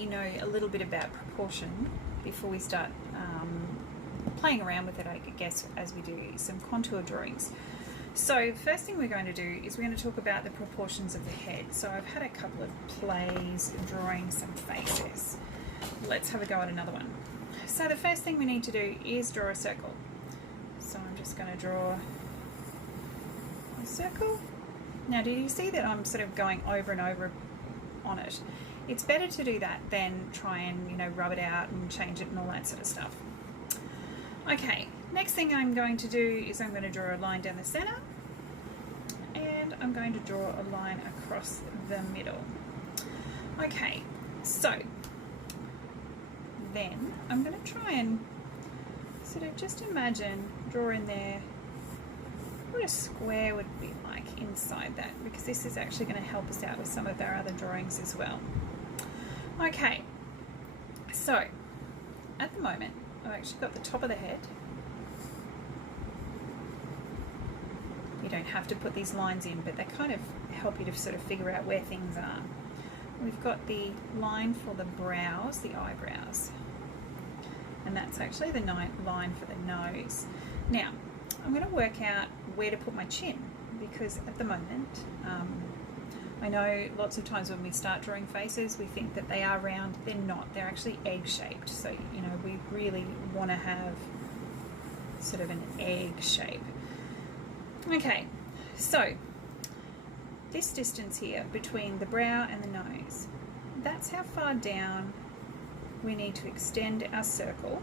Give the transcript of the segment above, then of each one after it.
you know a little bit about proportion before we start playing around with it, I guess, as we do some contour drawings. So first thing we're going to do is we're going to talk about the proportions of the head. So I've had a couple of plays drawing some faces. Let's have a go at another one. So the first thing we need to do is draw a circle. So I'm just going to draw a circle. Now, do you see that I'm sort of going over and over on it? It's better to do that than try and, you know, rub it out and change it and all that sort of stuff. Okay, next thing I'm going to do is I'm going to draw a line down the center, and I'm going to draw a line across the middle. Okay, so then I'm going to try and sort of just imagine, draw in there what a square would be like inside that, because this is actually going to help us out with some of our other drawings as well. Okay, so at the moment I've actually got the top of the head. You don't have to put these lines in, but they kind of help you to sort of figure out where things are. We've got the line for the brows, the eyebrows, and that's actually the line for the nose. Now, I'm going to work out where to put my chin, because at the moment, I know lots of times when we start drawing faces, we think that they are round. They're not. They're actually egg-shaped. So, you know, we really want to have sort of an egg shape. Okay, so this distance here between the brow and the nose, that's how far down we need to extend our circle.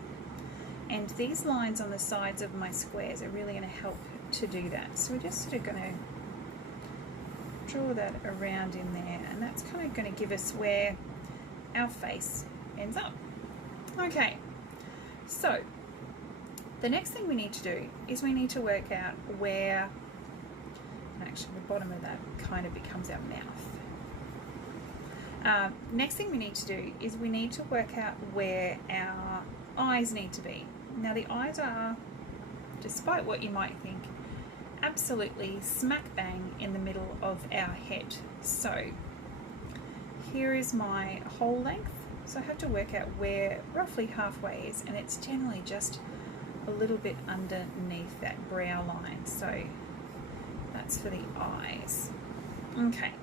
And these lines on the sides of my squares are really going to help to do that. So we're just sort of going to draw that around in there, and that's kind of going to give us where our face ends up. Okay, so the next thing we need to do is we need to work out where, and actually the bottom of that kind of becomes our mouth. Next thing we need to do is we need to work out where our eyes need to be. Now the eyes are, despite what you might think, absolutely smack bang in the middle of our head. So here is my whole length, so I have to work out where roughly halfway is, and it's generally just a little bit underneath that brow line. So that's for the eyes. Okay,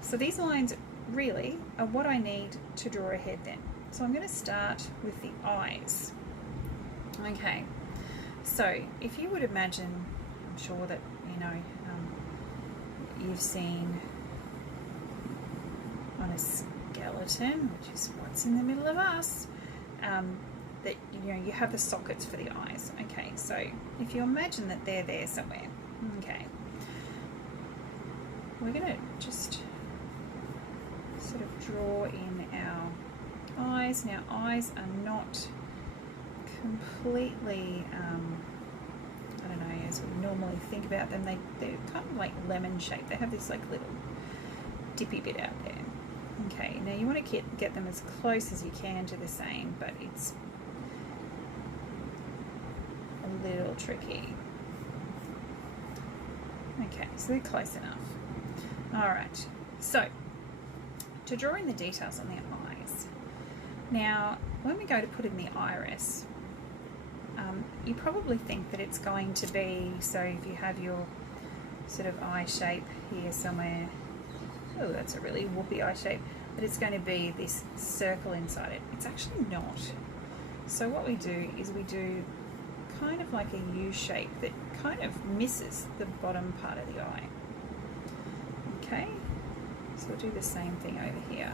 so these lines really are what I need to draw a head then. So I'm going to start with the eyes. Okay, so if you would imagine, I'm sure that, you know, you've seen on a skeleton, which is what's in the middle of us, that, you know, you have the sockets for the eyes. Okay, so if you imagine that they're there somewhere, okay, we're going to just sort of draw in our eyes. Now, eyes are not completely, I don't know, as we normally think about them, they're kind of like lemon shaped. They have this like little dippy bit out there. Okay, now you want to get them as close as you can to the same, but it's a little tricky. Okay, so they're close enough. Alright, so to draw in the details on the eyes. Now, when we go to put in the iris, you probably think that it's going to be, so if you have your sort of eye shape here somewhere, oh, that's a really whoopee eye shape, but it's going to be this circle inside it. It's actually not. So what we do is we do kind of like a U shape that kind of misses the bottom part of the eye. Okay, so we'll do the same thing over here.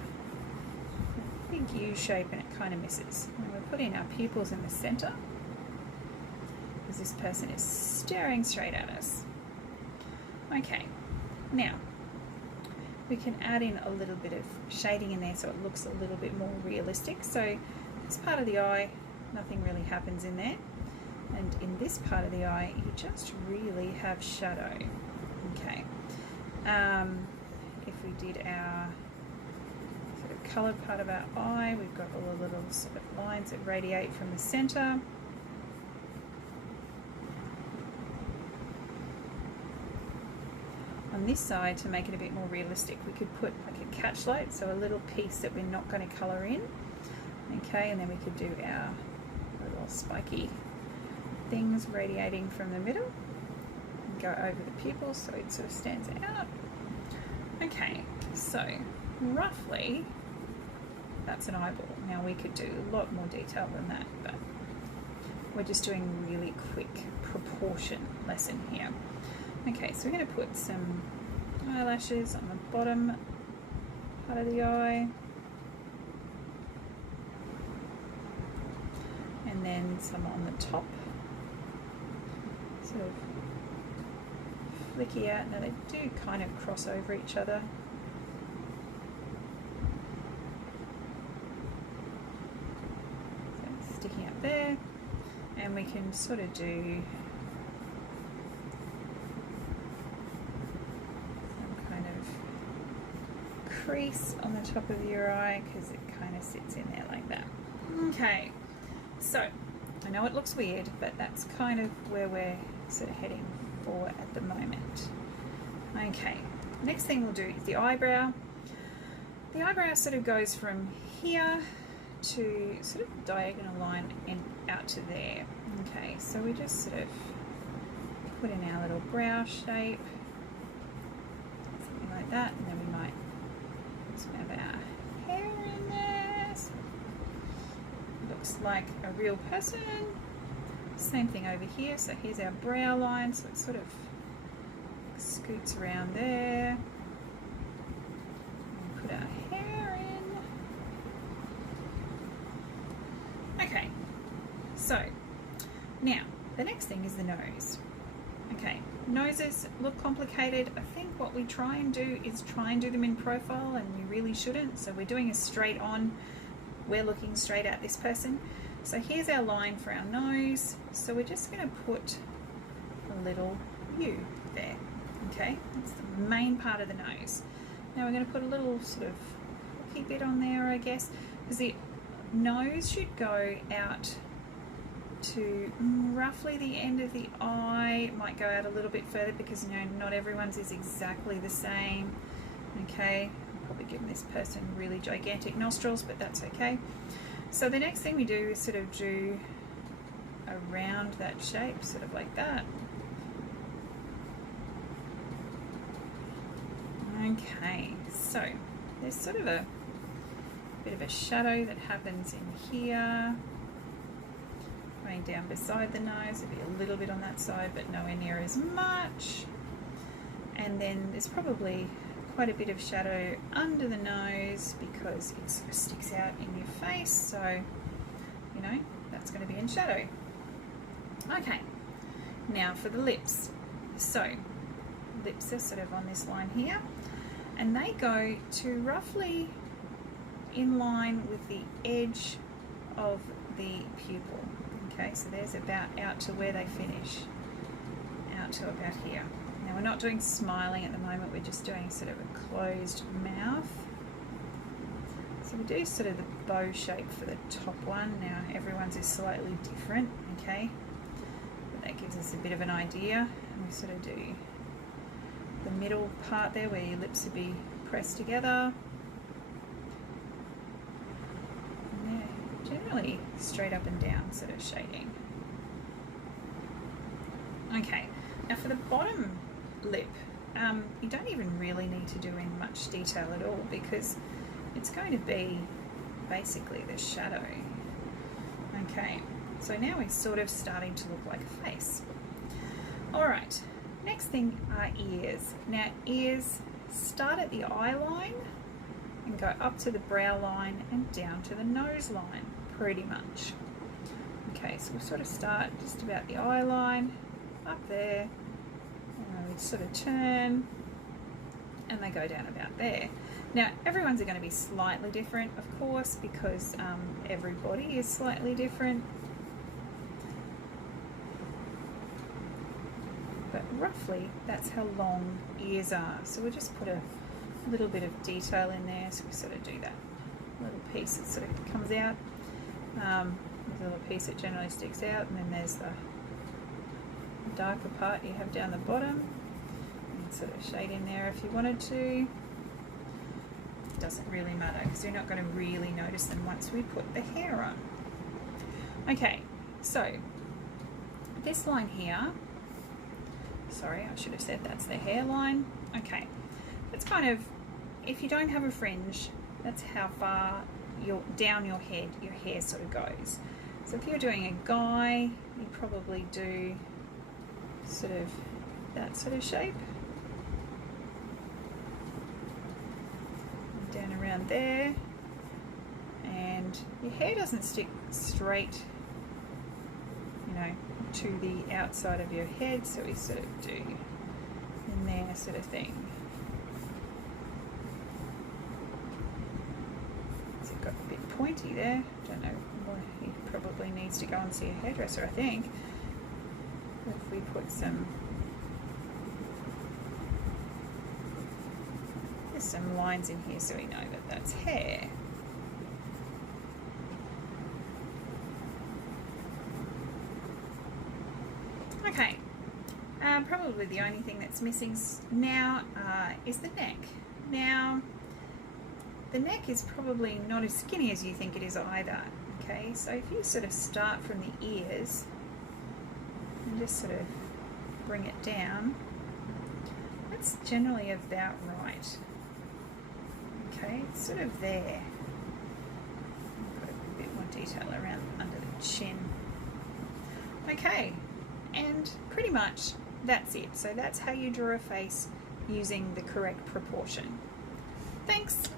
A big U shape, and it kind of misses. And we'll put in our pupils in the center, because this person is staring straight at us. Okay, now we can add in a little bit of shading in there so it looks a little bit more realistic. So this part of the eye, nothing really happens in there. And in this part of the eye, you just really have shadow. Okay. If we did our sort of coloured part of our eye, we've got all the little sort of lines that radiate from the centre. On on this side, to make it a bit more realistic, we could put like a catch light, so a little piece that we're not going to colour in. Okay, and then we could do our little spiky things radiating from the middle and go over the pupils so it sort of stands out. Okay, so roughly that's an eyeball. Now we could do a lot more detail than that, but we're just doing a really quick proportion lesson here. Okay, so we're going to put some eyelashes on the bottom part of the eye, and then some on the top, sort of flicky out. Now they do kind of cross over each other. So sticking up there, and we can sort of do some kind of crease on the top of your eye because it kind of sits in there like that. Okay, so I know it looks weird, but that's kind of where we're sort of heading for at the moment. Okay, next thing we'll do is the eyebrow. The eyebrow sort of goes from here to sort of diagonal line and out to there. Okay, so we just sort of put in our little brow shape, something like that, and then we might just have our hair in there. So looks like a real person. Same thing over here. So here's our brow line, so it sort of scoots around there. And put our hair in. Okay, so now the next thing is the nose. Okay, noses look complicated. I think what we try and do is try and do them in profile, and we really shouldn't. So we're doing a straight on. We're looking straight at this person. So here's our line for our nose. So we're just going to put a little U there. Okay, that's the main part of the nose. Now we're going to put a little sort of hooky bit on there, I guess, because the nose should go out to roughly the end of the eye. It might go out a little bit further because, you know, not everyone's is exactly the same. Okay, I'm probably giving this person really gigantic nostrils, but that's okay. So the next thing we do is sort of do around that shape, sort of like that. Okay, so there's sort of a bit of a shadow that happens in here, going down beside the nose. There'll be a little bit on that side, but nowhere near as much. And then there's probably quite a bit of shadow under the nose because it sort of sticks out in your face, so you know that's going to be in shadow. Okay, now for the lips. So lips are sort of on this line here, and they go to roughly in line with the edge of the pupil. Okay, so there's about out to where they finish, out to about here. Now we're not doing smiling at the moment, we're just doing sort of a closed mouth. So we do sort of the bow shape for the top one. Now everyone's is slightly different, okay? But that gives us a bit of an idea. And we sort of do the middle part there where your lips would be pressed together. And they're generally straight up and down sort of shading. Okay, now for the bottom lip, you don't even really need to do in much detail at all because it's going to be basically the shadow. Okay, so now we're sort of starting to look like a face. Alright, next thing are ears. Now ears start at the eye line and go up to the brow line and down to the nose line, pretty much. Okay, so we'll sort of start just about the eye line, up there, we sort of turn, and they go down about there. Now, everyone's are going to be slightly different, of course, because everybody is slightly different. But roughly, that's how long ears are. So we'll just put a little bit of detail in there. So we sort of do that little piece that sort of comes out. There's a little piece that generally sticks out, and then there's the darker part you have down the bottom. that sort of shade in there if you wanted to. It doesn't really matter because you're not going to really notice them once we put the hair on. Okay, so this line here, sorry, I should have said that's the hairline. Okay, that's kind of, if you don't have a fringe, that's how far down your head your hair sort of goes. So if you're doing a guy, you probably do sort of that sort of shape. Down around there. And your hair doesn't stick straight, you know, to the outside of your head, so we sort of do in there sort of thing. So it got a bit pointy there. Don't know, he probably needs to go and see a hairdresser, I think. If we put some, there's some lines in here so we know that that's hair. Okay, probably the only thing that's missing now is the neck. Now, the neck is probably not as skinny as you think it is either. Okay, so if you sort of start from the ears and just sort of bring it down, that's generally about right. Okay, it's sort of there. Put a bit more detail around under the chin. Okay. And pretty much that's it. So that's how you draw a face using the correct proportion. Thanks.